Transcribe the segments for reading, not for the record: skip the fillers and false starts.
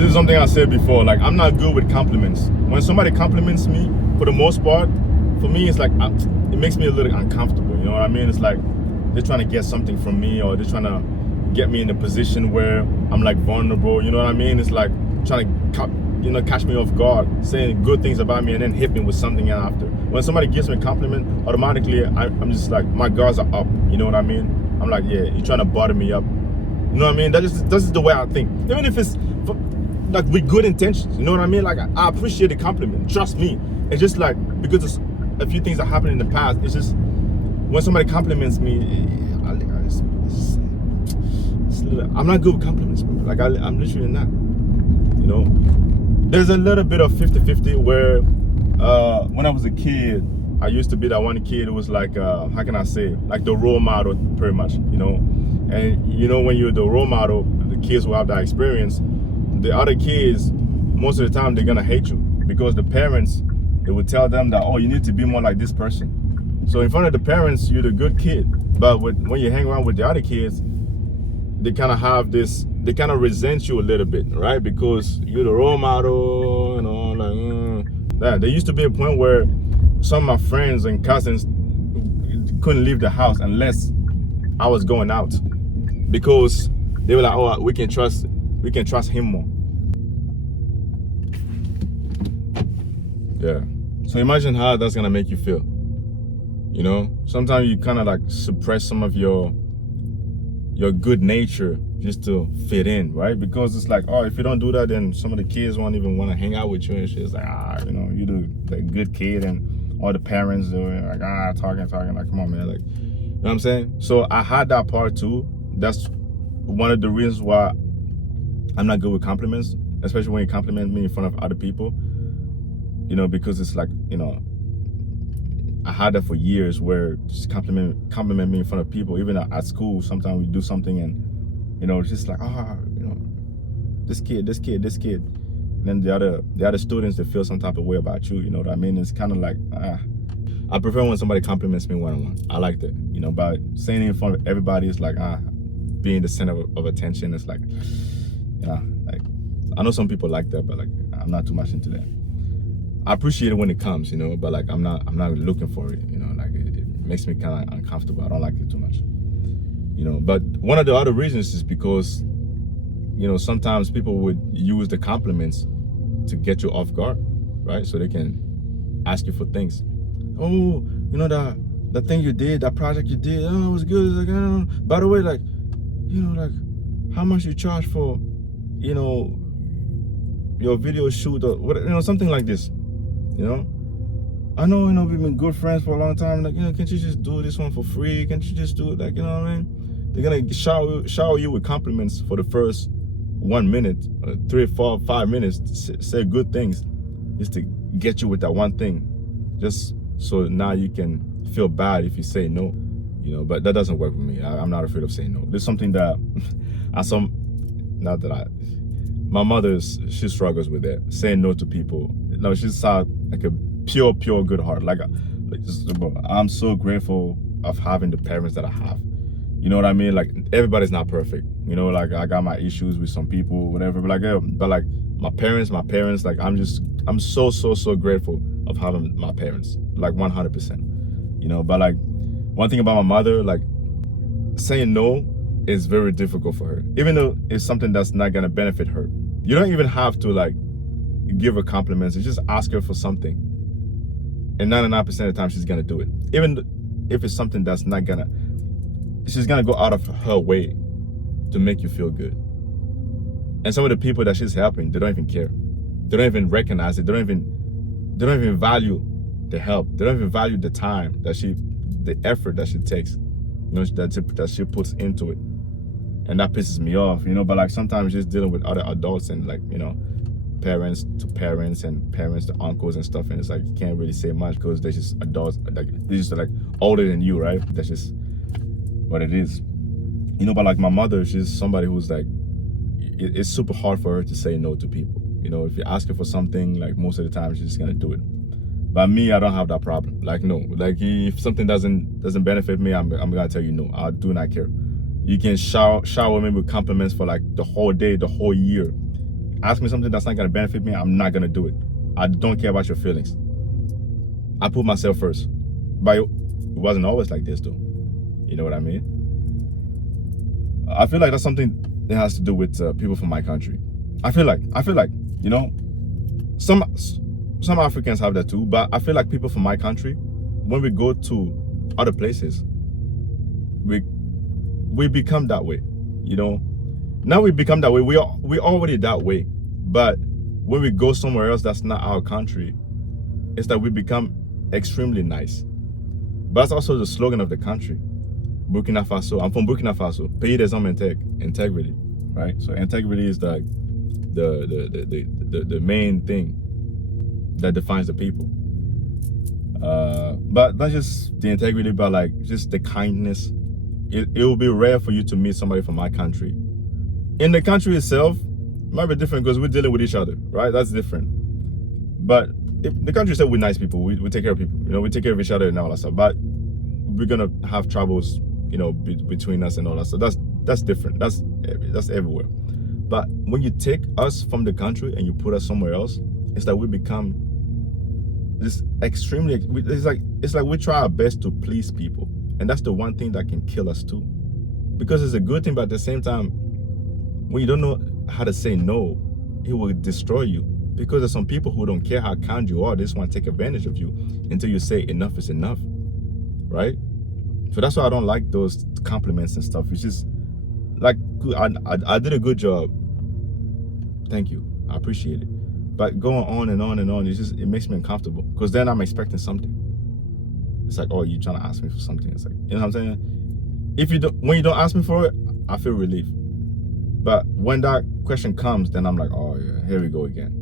this is something I said before. Like, I'm not good with compliments. When somebody compliments me, for the most part, for me, it's like it makes me a little uncomfortable. You know what I mean? It's like they're trying to get something from me, or they're trying to get me in a position where I'm like vulnerable. You know what I mean? It's like trying to catch me off guard, saying good things about me and then hit me with something after. When somebody gives me a compliment, automatically I'm just like, my guards are up. You know what I mean? I'm like, yeah, you're trying to butter me up. You know what I mean? That's just the way I think. Even if it's like with good intentions, you know what I mean? Like, I appreciate the compliment. Trust me. It's just like, because it's a few things that happened in the past. It's just when somebody compliments me, I'm not good with compliments, bro. Like, I'm literally not. You know, there's a little bit of 50-50 where when I was a kid, I used to be that one kid who was like, how can I say, like the role model, pretty much, you know. And you know, when you're the role model, the kids who have that experience, the other kids, most of the time, they're gonna hate you, because the parents, they would tell them that, oh, you need to be more like this person. So in front of the parents, you're the good kid, but when you hang around with the other kids, they kind of have this, they kind of resent you a little bit, right? Because you're the role model, you know, like, there used to be a point where some of my friends and cousins couldn't leave the house unless I was going out, because they were like, oh, we can trust him more. Yeah. So imagine how that's gonna make you feel. You know, sometimes you kind of like suppress some of your good nature just to fit in, right? Because it's like, oh, if you don't do that, then some of the kids won't even want to hang out with you and shit. It's like, you know, you do the good kid, and all the parents do it, like, talking, like, come on, man, like, you know what I'm saying? So I had that part too. That's one of the reasons why I'm not good with compliments, especially when you compliment me in front of other people, you know, because it's like, you know, I had that for years, where just compliment me in front of people, even at school. Sometimes we do something and, you know, it's just like, you know, this kid. And then the other students, they feel some type of way about you, you know what I mean? It's kind of like, I prefer when somebody compliments me one-on-one. I like that, you know, but saying it in front of everybody is like, being the center of attention. It's like, yeah, like, I know some people like that, but like, I'm not too much into that. I appreciate it when it comes, you know, but like, I'm not looking for it, you know, like, it makes me kind of uncomfortable. I don't like it too much, you know. But one of the other reasons is because, you know, sometimes people would use the compliments to get you off guard, right? So they can ask you for things. Oh, you know, the thing you did, that project you did, oh, it was good. It's like, by the way, like, you know, like, how much you charge for, you know, your video shoot, or what, you know, something like this. You know, I know, you know, we've been good friends for a long time. Like, you know, can't you just do this one for free? Can't you just do it? Like, you know what I mean? They're gonna shower you with compliments for the first 1 minute, 3, 4, 5 minutes, say good things, just to get you with that one thing, just so now you can feel bad if you say no, you know. But that doesn't work with me. I'm not afraid of saying no. There's something that my mother, she struggles with that, saying no to people. No, she's like a pure good heart. Like I'm so grateful of having the parents that I have. You know what I mean? Like, everybody's not perfect. You know, like, I got my issues with some people, whatever. But like my parents, like, I'm so grateful of having my parents, like 100%. You know, but like, one thing about my mother, like, saying no is very difficult for her, even though it's something that's not gonna benefit her. You don't even have to like give her compliments. You just ask her for something, and 99% of the time she's gonna do it, even if it's something that's not gonna, she's gonna go out of her way to make you feel good. And some of the people that she's helping, they don't even care. They don't even recognize it. They don't even value the help. They don't even value the time the effort that she takes, you know, that she puts into it. And that pisses me off, you know. But like, sometimes just dealing with other adults, and like, you know, parents to parents and parents to uncles and stuff, and it's like, you can't really say much because they're just adults, like, they're just like older than you, right? That's just what it is, you know. But like, my mother, she's somebody who's like, it's super hard for her to say no to people. You know, if you ask her for something, like, most of the time she's just gonna do it. But me, I don't have that problem. Like, no, like, if something doesn't benefit me, I'm gonna tell you no. I do not care. You can shower me with compliments for like the whole day, the whole year. ask me something that's not gonna benefit me, I'm not gonna do it. I don't care about your feelings. I put myself first. But it wasn't always like this though. You know what I mean? I feel like that's something that has to do with people from my country. I feel like, you know, some Africans have that too, but I feel like people from my country, when we go to other places, we become that way, you know. Now we become that way. We already that way, but when we go somewhere else that's not our country, it's that we become extremely nice. But that's also the slogan of the country, Burkina Faso. I'm from Burkina Faso. Pays des hommes intègres, integrity, right? So integrity is the main thing that defines the people. But not just the integrity, but like just the kindness. It will be rare for you to meet somebody from my country. In the country itself, it might be different because we're dealing with each other, right? That's different. But if the country itself, we're nice people. We take care of people. You know, we take care of each other and all that stuff. But we're gonna have troubles, you know, between us and all that stuff. That's different. That's everywhere. But when you take us from the country and you put us somewhere else, it's like we become this extremely. It's like we try our best to please people, and that's the one thing that can kill us too, because it's a good thing, but at the same time, when you don't know how to say no, it will destroy you. Because there's some people who don't care how kind you are, they just want to take advantage of you until you say enough is enough, right? So that's why I don't like those compliments and stuff. It's just like, I did a good job. Thank you, I appreciate it. But going on and on and on, it makes me uncomfortable, because then I'm expecting something. It's like, oh, you're trying to ask me for something. It's like, you know what I'm saying? When you don't ask me for it, I feel relief. But when that question comes, then I'm like, oh yeah, here we go again.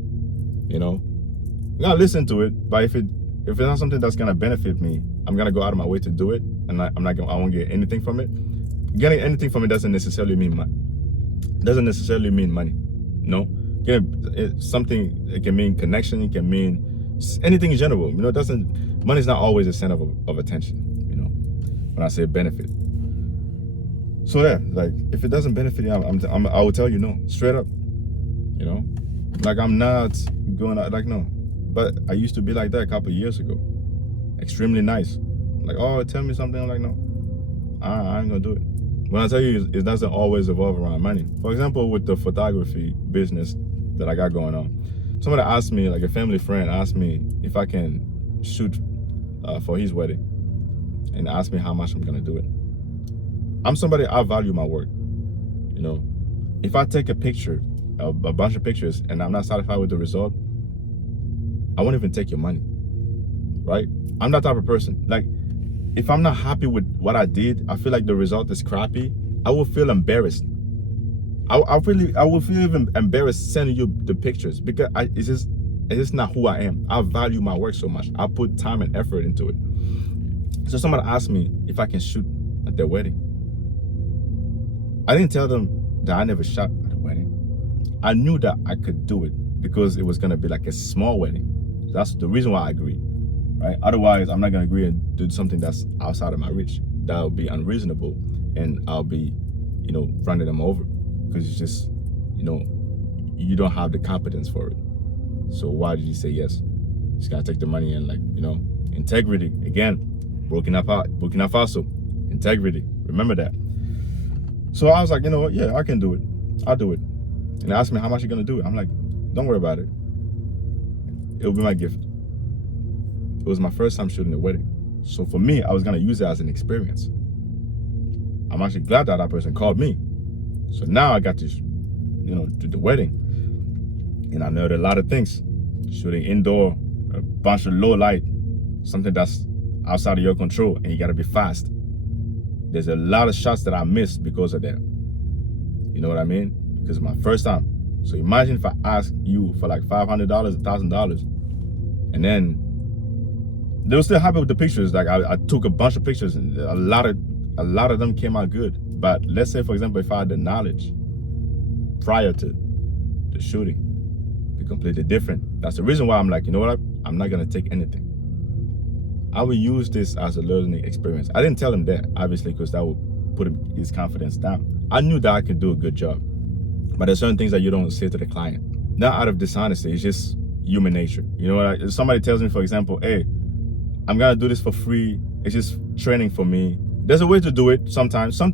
You know, you gotta listen to it. But if it's not something that's gonna benefit me, I'm gonna go out of my way to do it, and I won't get anything from it. Getting anything from it doesn't necessarily mean money. No, getting something, it can mean connection. It can mean anything in general. You know, money's not always a center of attention. You know, when I say benefit. So yeah, like if it doesn't benefit you, I will tell you no, straight up. You know, like I'm not going out, like no. But I used to be like that a couple of years ago. Extremely nice. Like, oh, tell me something. I'm like, no, I ain't gonna do it. When I tell you, it doesn't always revolve around money. For example, with the photography business that I got going on, somebody asked me, like a family friend asked me if I can shoot for his wedding, and asked me how much I'm gonna do it. I'm somebody, I value my work. You know, if I take a picture, a bunch of pictures, and I'm not satisfied with the result, I won't even take your money, right? I'm that type of person. Like, if I'm not happy with what I did, I feel like the result is crappy, I will feel embarrassed. I will feel even embarrassed sending you the pictures, because it's just not who I am. I value my work so much. I put time and effort into it. So somebody asked me if I can shoot at their wedding. I didn't tell them that I never shot at a wedding. I knew that I could do it because it was gonna be like a small wedding. That's the reason why I agreed, right? Otherwise, I'm not gonna agree and do something that's outside of my reach. That would be unreasonable, and I'll be, you know, running them over, because it's just, you know, you don't have the competence for it. So why did you say yes? Just gotta take the money and, like, you know, integrity again. Burkina Faso, integrity. Remember that. So I was like, you know what? Yeah, I can do it. I'll do it. And they asked me how much you're gonna do it. I'm like, don't worry about it. It'll be my gift. It was my first time shooting a wedding. So for me, I was gonna use it as an experience. I'm actually glad that person called me. So now I got to, you know, do the wedding. And I learned a lot of things. Shooting indoor, a bunch of low light, something that's outside of your control, and you gotta be fast. There's a lot of shots that I missed because of that. You know what I mean? Because it's my first time. So imagine if I ask you for like $500, $1,000, and then they were still happy with the pictures. Like I took a bunch of pictures, and a lot of them came out good. But let's say, for example, if I had the knowledge prior to the shooting, it'd be completely different. That's the reason why I'm like, you know what? I'm not gonna take anything. I will use this as a learning experience. I didn't tell him that, obviously, because that would put his confidence down. I knew that I could do a good job, but there's certain things that you don't say to the client. not out of dishonesty. It's just human nature. You know what? If somebody tells me, for example, hey, I'm gonna do this for free. It's just training for me. There's a way to do it sometimes. There's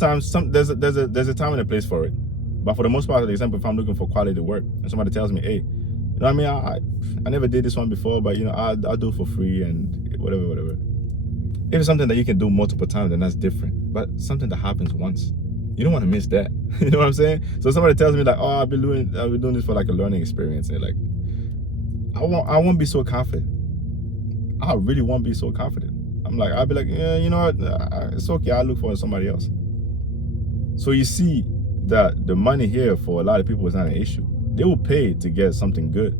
a time and a place for it. But for the most part, for example, if I'm looking for quality work and somebody tells me, hey, you know what I mean? I never did this one before, but you know, I'll do it for free and whatever. If it's something that you can do multiple times, then that's different. But something that happens once, you don't want to miss that. You know what I'm saying? So somebody tells me like, oh, I've been doing this for like a learning experience, and like, I won't be so confident. I really won't be so confident. I'm like, I'll be like, yeah, you know what? It's okay. I'll look for somebody else. So you see that the money here for a lot of people is not an issue. They will pay to get something good,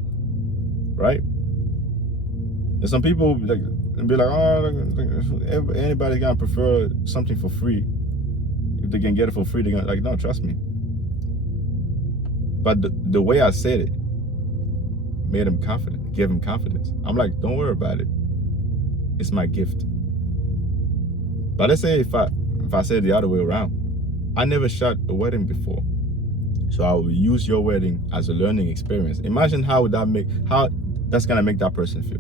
right? And some people like be like, oh, anybody's gonna prefer something for free. If they can get it for free, they're gonna like, no, trust me. But the way I said it made him confident, gave him confidence. I'm like, don't worry about it. It's my gift. But let's say if I said the other way around, I never shot a wedding before, so I will use your wedding as a learning experience. Imagine how that's gonna make that person feel.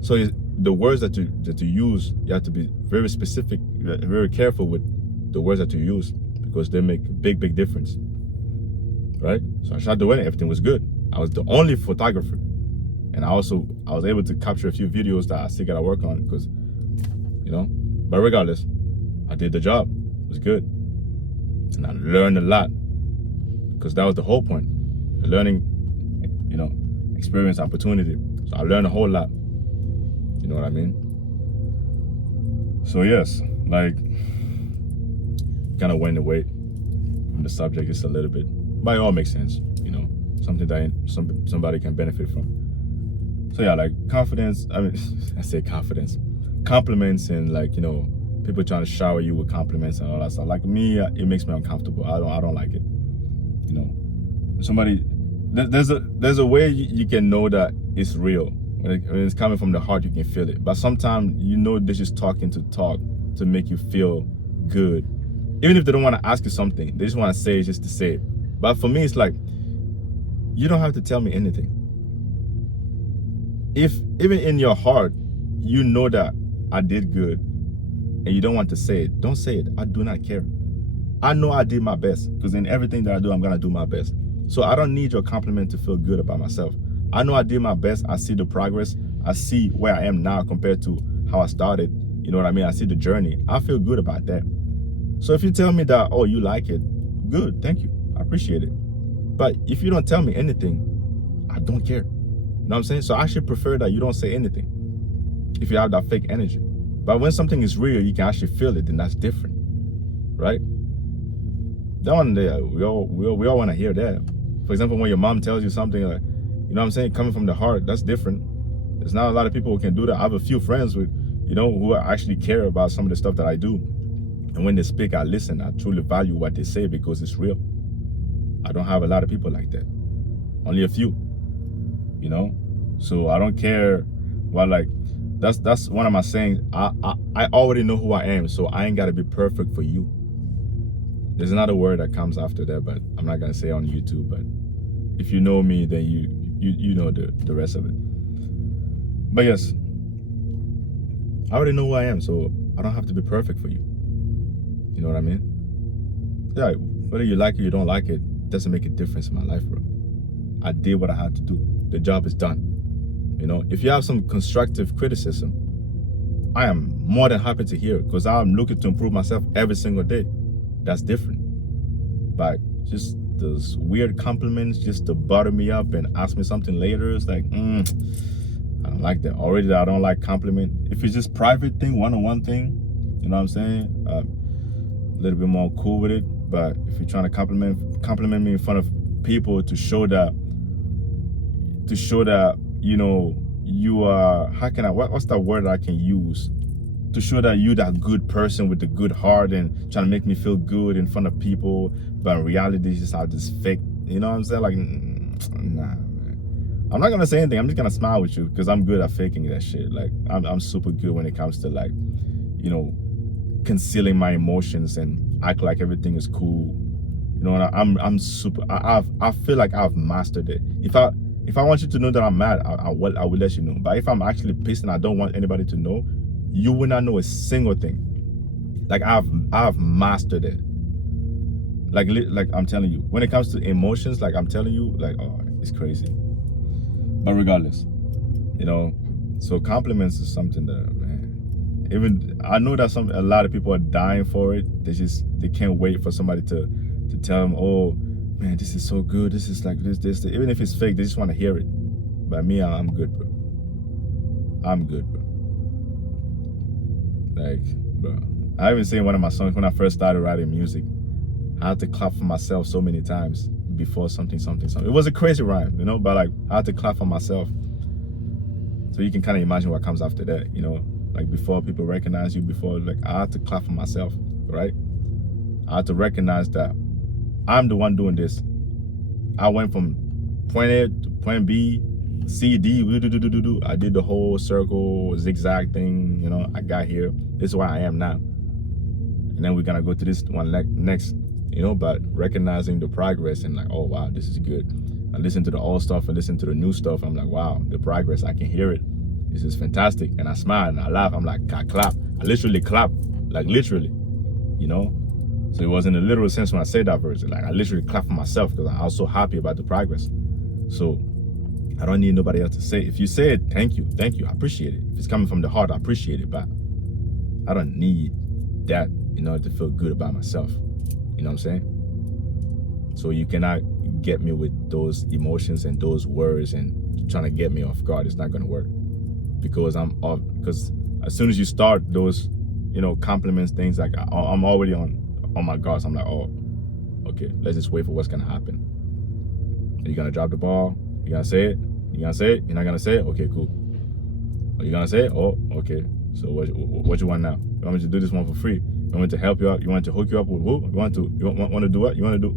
So the words that you use, you have to be very specific, very careful with the words that you use, because they make a big difference, right? So I shot the wedding, everything was good. I was the only photographer, and I was able to capture a few videos that I still gotta work on, because, you know, but regardless, I did the job. It was good, and I learned a lot, because that was the whole point, the learning, you know, experience, opportunity. So I learned a whole lot. You know what I mean? So yes, like, kind of went away from the subject just a little bit, but it all makes sense. You know, something that somebody can benefit from. So yeah, like confidence. I mean, I say confidence, compliments, and like, you know, people trying to shower you with compliments and all that stuff. Like me, it makes me uncomfortable. I don't like it. You know, somebody, there's a way you can know that it's real. When it's coming from the heart, you can feel it. But sometimes, you know, they're just talking to talk to make you feel good. Even if they don't want to ask you something, they just want to say it just to say it. But for me, it's like, you don't have to tell me anything. If even in your heart, you know that I did good and you don't want to say it, don't say it. I do not care. I know I did my best, because in everything that I do, I'm going to do my best. So I don't need your compliment to feel good about myself. I know I did my best. I see the progress. I see where I am now compared to how I started. You know what I mean? I see the journey. I feel good about that. So if you tell me that, oh, you like it, good, thank you. I appreciate it. But if you don't tell me anything, I don't care. You know what I'm saying? So I should prefer that you don't say anything if you have that fake energy. But when something is real, you can actually feel it, then that's different, right? That one there, we all want to hear that. For example, when your mom tells you something, like, you know what I'm saying, coming from the heart, that's different. There's not a lot of people who can do that. I have a few friends with, you know, who actually care about some of the stuff that I do. And when they speak, I listen. I truly value what they say because it's real. I don't have a lot of people like that. Only a few, you know? So I don't care. Well, like, that's one of my sayings. I already know who I am, so I ain't got to be perfect for you. There's another word that comes after that, but I'm not going to say it on YouTube. But if you know me, then you know the rest of it. But yes, I already know who I am, so I don't have to be perfect for you. You know what I mean? Yeah, whether you like it or you don't like it, doesn't make a difference in my life, bro. I did what I had to do. The job is done. You know, if you have some constructive criticism, I am more than happy to hear it, because I'm looking to improve myself every single day. That's different. But just those weird compliments just to butter me up and ask me something later, it's like, I don't like that. Already, I don't like compliment. If it's just private thing, one-on-one thing, you know what I'm saying? A little bit more cool with it. But if you're trying to compliment me in front of people to show that, you know, you are, what's that word that I can use? To show that you're that good person with the good heart and trying to make me feel good in front of people, but in reality, you just have this fake, you know what I'm saying? Like, nah, man. I'm not gonna say anything. I'm just gonna smile with you, because I'm good at faking that shit. Like, I'm super good when it comes to, like, you know, concealing my emotions and act like everything is cool. You You know, I'm super. I feel like I've mastered it. If I want you to know that I'm mad, I will let you know. But if I'm actually pissed and I don't want anybody to know, you will not know a single thing. Like I've mastered it. Like I'm telling you, when it comes to emotions, like I'm telling you, like, oh, it's crazy. But regardless, you know, so compliments is something that, man, even I know that a lot of people are dying for it. They can't wait for somebody to tell them, oh man, this is so good, this is like this. Even if it's fake, they just want to hear it. But me, I'm good, bro. I'm good, bro. Like, bro, I even seen one of my songs when I first started writing music. I had to clap for myself so many times before something. It was a crazy rhyme, you know, but like I had to clap for myself. So you can kind of imagine what comes after that, you know, like before people recognize you, before, like, I had to clap for myself, right? I had to recognize that I'm the one doing this. I went from point A to point B, C, D, I did the whole circle, zigzag thing, you know, I got here. This is where I am now. And then we're gonna go to this one next, you know, but recognizing the progress and like, oh wow, this is good. I listen to the old stuff and listen to the new stuff. I'm like, wow, the progress, I can hear it. This is fantastic. And I smile and I laugh. I'm like, I clap. I literally clap, like literally, you know? So it was in a literal sense when I say that verse. Like I literally clap for myself because I was so happy about the progress. So I don't need nobody else to say. If you say it, thank you, I appreciate it. If it's coming from the heart, I appreciate it, but I don't need that in order to feel good about myself. You know what I'm saying? So you cannot get me with those emotions and those words and trying to get me off guard. It's not gonna work because because as soon as you start those, you know, compliments, things, like I'm already on my guard. So I'm like, oh, okay, let's just wait for what's gonna happen. Are you gonna drop the ball? You gonna say it? You gonna say it? You're not gonna say it? Okay, cool. Are you gonna say it? Oh, okay. So what you want now? You want me to do this one for free? You want me to help you out? You want to hook you up with who? You want to do what? You want to do?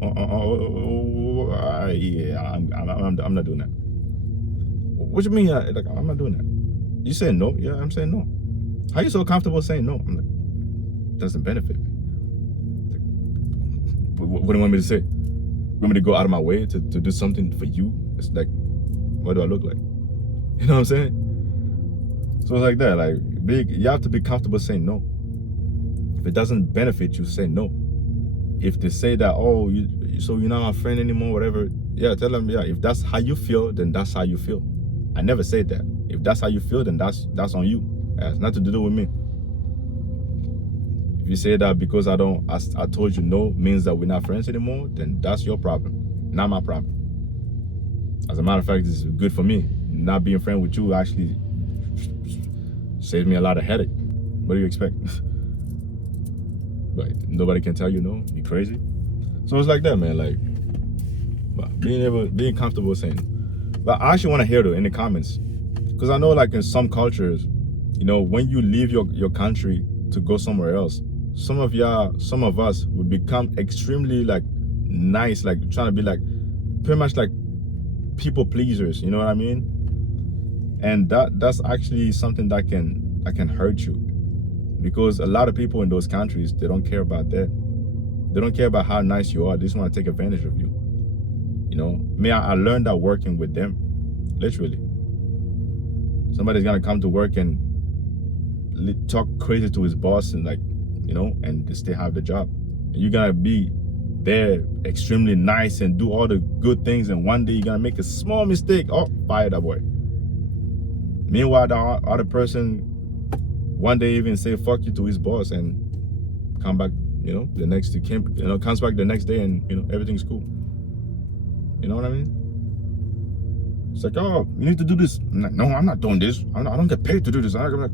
Yeah, I'm not doing that. What you mean? Like, I'm not doing that. You saying no? Yeah, I'm saying no. How you so comfortable saying no? I'm like, it doesn't benefit me. What do you want me to say? You want me to go out of my way to do something for you? It's like, what do I look like? You know what I'm saying? So it's like that. Like, you have to be comfortable saying no. If it doesn't benefit you, say no. If they say that, oh, so you're not my friend anymore, whatever, yeah, tell them, yeah, if that's how you feel, then that's how you feel. I never said that. If that's how you feel, then that's on you. It has nothing to do with me. If you say that because I told you no means that we're not friends anymore, then that's your problem, not my problem. As a matter of fact, it's good for me. Not being friends with you actually saves me a lot of headache. What do you expect? Like, nobody can tell you no. You crazy? So it's like that, man. Like, but being comfortable saying. But I actually want to hear though in the comments, because I know, like, in some cultures, you know, when you leave your country to go somewhere else, some of us would become extremely, like, nice, like trying to be like pretty much like people pleasers. You know what I mean? And that's actually something that can hurt you. Because a lot of people in those countries, they don't care about that. They don't care about how nice you are. They just want to take advantage of you. You know, I learned that working with them, literally. Somebody's gonna come to work and talk crazy to his boss and, like, you know, and they still have the job. And you're gonna be there extremely nice and do all the good things, and one day you're gonna make a small mistake. Oh, fire that boy. Meanwhile, the other person one day even say fuck you to his boss and come back, you know, comes back the next day and, you know, everything's cool. You know what I mean? It's like, oh, you need to do this. No, I'm not doing this. I don't get paid to do this. I'm like,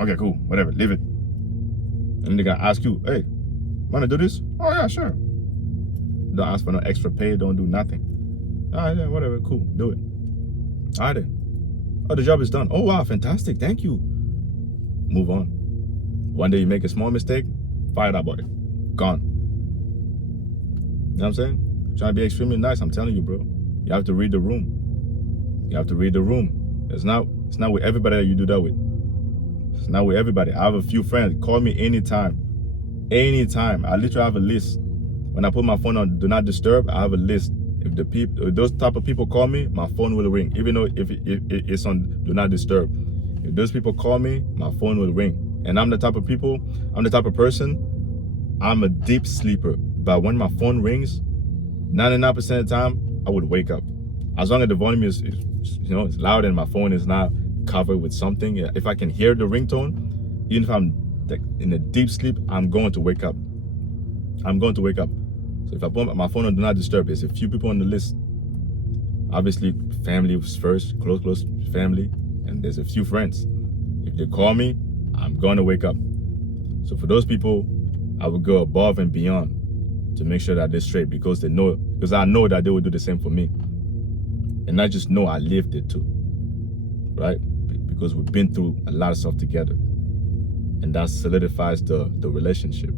okay, cool, whatever, leave it. And they're gonna ask you, hey, wanna do this? Oh yeah, sure. Don't ask for no extra pay, don't do nothing. All right, yeah, whatever, cool, do it. All right then. Oh, the job is done. Oh wow, fantastic, thank you. Move on. One day you make a small mistake, fire that boy. Gone. You know what I'm saying? Trying to be extremely nice, I'm telling you, bro. You have to read the room. You have to read the room. It's not with everybody that you do that with. It's not with everybody. I have a few friends. Call me anytime. Anytime. I literally have a list. when I put my phone on do not disturb, I have a list. If those type of people call me, my phone will ring, even though if it's on do not disturb. If those people call me, my phone will ring. And I'm the type of person, I'm a deep sleeper. But when my phone rings, 99% of the time, I would wake up. As long as the volume is it's loud and my phone is not covered with something. If I can hear the ringtone, even if I'm in a deep sleep, I'm going to wake up. So if I put my phone on do not disturb, there's a few people on the list. Obviously, family was first, close family, and there's a few friends. If they call me, I'm going to wake up. So for those people, I would go above and beyond to make sure that they're straight, because I know that they will do the same for me. And I just know I lived it too, right? Because we've been through a lot of stuff together. And that solidifies the relationship.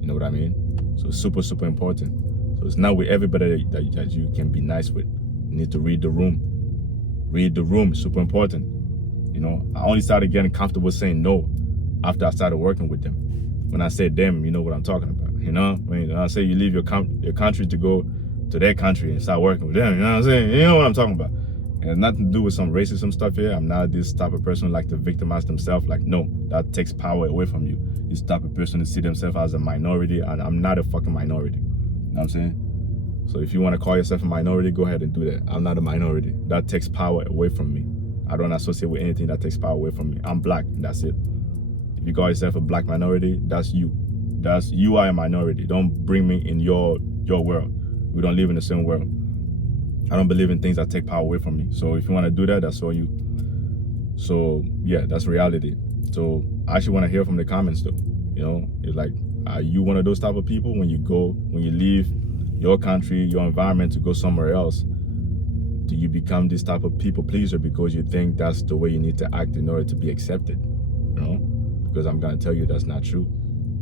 You know what I mean? So it's super, super important. So it's not with everybody that you can be nice with. You need to read the room. Read the room, super important. You know, I only started getting comfortable saying no after I started working with them. When I say them, you know what I'm talking about. You know, when I say you leave your country to go to their country and start working with them, you know what I'm saying? You know what I'm talking about. It has nothing to do with some racism stuff here. I'm not this type of person who like to victimize themselves. Like, no, that takes power away from you. This type of person to see themselves as a minority, and I'm not a fucking minority. You know what I'm saying? So if you want to call yourself a minority, go ahead and do that. I'm not a minority. That takes power away from me. I don't associate with anything that takes power away from me. I'm black, and that's it. If you call yourself a black minority, that's you. You are a minority. Don't bring me in your world. We don't live in the same world. I don't believe in things that take power away from me. So if you want to do that, that's all you. So yeah, that's reality. So I actually want to hear from the comments though. You know, it's like, are you one of those type of people when you leave your country, your environment to go somewhere else? Do you become this type of people pleaser because you think that's the way you need to act in order to be accepted? You know, because I'm gonna tell you that's not true.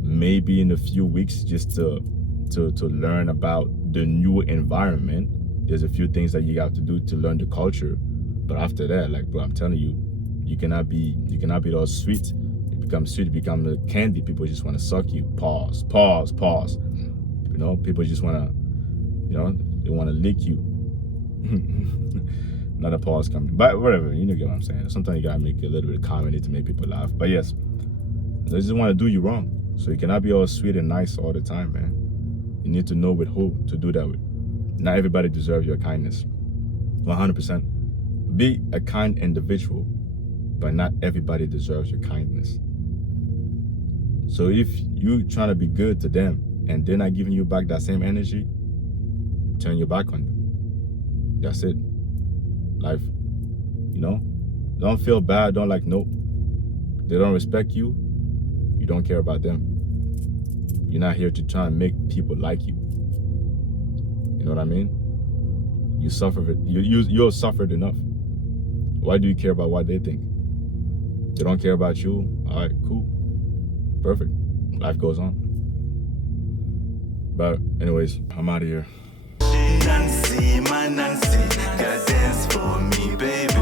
Maybe in a few weeks, just to learn about the new environment, there's a few things that you have to do to learn the culture. But after that, like, bro, I'm telling you, you cannot be all sweet. You become sweet, you become the candy. People just want to suck you. Pause. You know, people just want to, you know, they want to lick you. Another pause coming. But whatever, you know, get what I'm saying. Sometimes you gotta make a little bit of comedy to make people laugh. But yes, they just want to do you wrong. So you cannot be all sweet and nice all the time, man. You need to know with who to do that with. Not everybody deserves your kindness. 100%. Be a kind individual, but not everybody deserves your kindness. So if you trying to be good to them and they're not giving you back that same energy, turn your back on them. That's it. Life, you know? Don't feel bad. Don't like, nope. They don't respect you. You don't care about them. You're not here to try and make people like you. You know what I mean? You suffered. You're suffered enough. Why do you care about what they think? They don't care about you. All right, cool, perfect. Life goes on. But anyways, I'm out of here. Nancy, my Nancy, gotta dance for me, baby.